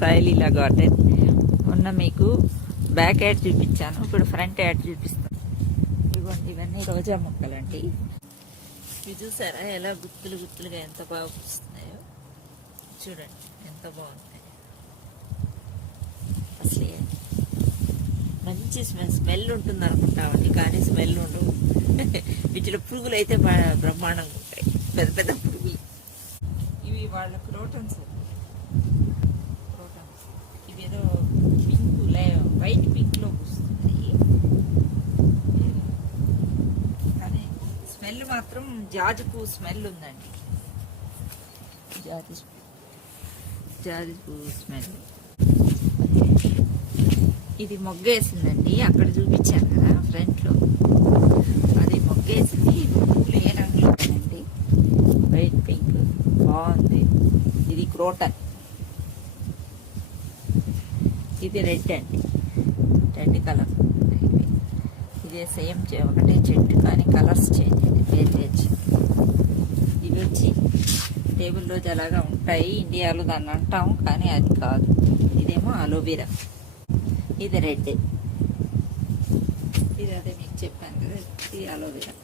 Sai Leela garden. మొన్న మీకు back add చూపించాను, ఇప్పుడు ఫ్రంట్ యాడ్ చూపిస్తాను. ఇవ్వండి, ఇవన్నీ రోజా మొక్కలండి. ఇవి చూసారా ఎలా గుత్తులు గుత్తులుగా ఎంత బాగా పూస్తున్నాయో. చూడండి ఎంత బాగుంటాయి. అసలు మంచి స్మెల్ ఉంటుంది అనుకుంటామండి, కానీ స్మెల్ ఉండవు. వీటిలో పురుగులు అయితే బ్రహ్మాండంగా ఉంటాయి, పెద్ద పెద్ద పురుగులు. ఇవి వాళ్ళ క్రోటన్స్. ఇవేదో పింక్ వైట్ పింక్లో పూస్తున్నాయి, కానీ స్మెల్ మాత్రం జాజి పువ్వు స్మెల్ ఉందండి. జాజి పువ్వు స్మెల్. ఇది మొగ్గేసిందండి, అక్కడ చూపించాను కదా ఫ్రంట్లో, అది మొగ్గేసింది. పువ్వులు ఏ రంగులో అండి, వైట్ పింక్ బాగుంది. ఇది క్రోటన్, ఇది రెడ్ అండి, రెడ్ కలర్. ఇదే సేమ్ ఒకటే చెట్టు, కానీ కలర్స్ చేంజ్ అండి, వేరు వేరు. ఇవి వచ్చి టేబుల్ రోజు అలాగా ఉంటాయి, ఇండియాలో దాన్ని అంటాము, కానీ అది కాదు. ఇదేమో అలోవెరా, ఇది రెడ్. ఇది అదే మీకు చెప్పాను కదా, ఇది అలోవెరా.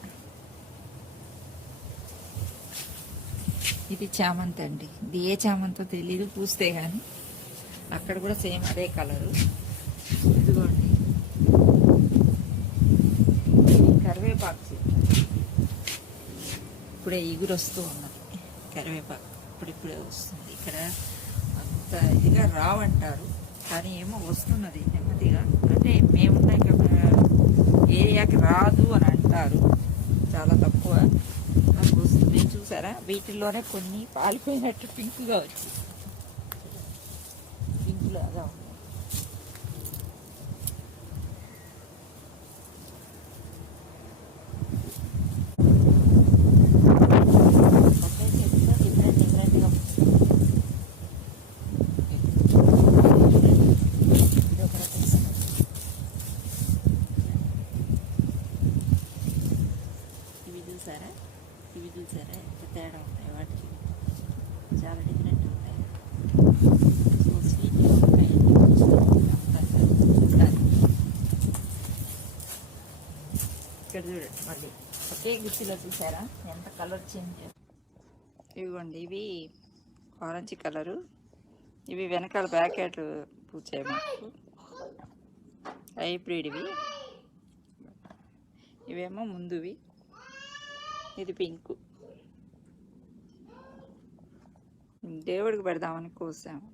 ఇది చామంతి అండి, ఇది ఏ చామంతో తెలీదు, పూస్తే కానీ. అక్కడ కూడా సేమ్ అదే కలరు. ఇదిగోండి, ఇది కరివేపాకు చెట్టు. ఇప్పుడే ఎగురు వస్తూ ఉన్నది కరివేపాకు, ఇప్పుడిప్పుడే వస్తుంది. ఇక్కడ అంత ఇదిగా రావంటారు, కానీ ఏమో వస్తున్నది నెమ్మదిగా. అంటే మేమున్న ఇక్కడ ఏరియాకి రాదు అని అంటారు, చాలా తక్కువ నాకు వస్తుంది. చూసారా, వీటిల్లోనే కొన్ని పాలిపోయినట్టు పింక్గా వచ్చి, పింక్లో అలా ఉంది. ఇవి చూసారా ఎంత తేడా ఉంటాయి, వాటికి చాలా డిఫరెంట్ ఉంటాయి. సో స్వీట్గా ఉంటాయి చూడడానికి. ఇక్కడ చూడండి, మళ్ళీ ఒకే గుత్తిలో చూసారా ఎంత కలర్ చేంజ్. ఇవిగోండి, ఇవి ఆరెంజ్ కలరు. ఇవి వెనకాల బ్యాకెట్ పూచాయి మాకు, హైబ్రిడ్ ఇవి. ఇవేమో ముందువి, ఇది పింక్. దేవుడికి పెడదామని కోసాము.